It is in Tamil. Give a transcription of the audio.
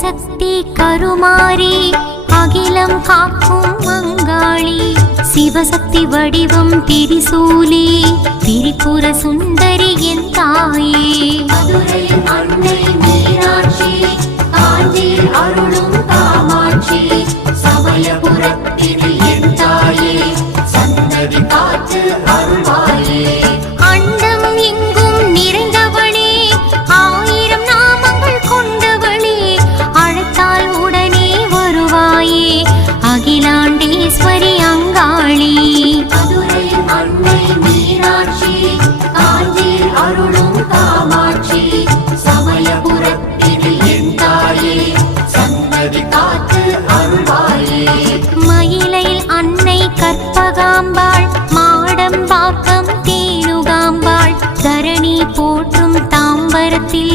சக்தி கருமாரி அகிலம் காக்கும் மங்காளி சிவசக்தி வடிவம் திரிசூலி திரிபுர சுந்தரி என் தாயே மதுரை அன்னை மீனாட்சி காஞ்சியில் அருளும் காமாட்சி சமயபுரத்தில் என் தாயே சன்னதி காத்து அருள்வாயே அண்டம் எங்கும் நிறைந்தவளே ஆயிரம் நாமங்கள் கொண்டவளே அழைத்தால் உடனே வருவாயே அகிலாண்டேஸ்வரி அங்காளி மதுரை அன்னை மீனாட்சி காஞ்சியில் அருளும் காமாட்சி சமயபுரத்தில் என் தாயே சன்னதி காத்து அருள்வாயே மயிலையில் அன்னை கற்பகாம்பாள் மாடம்பாக்கம் தேனுகாம்பாள் தரணி போற்றும் தாம்பரத்தில்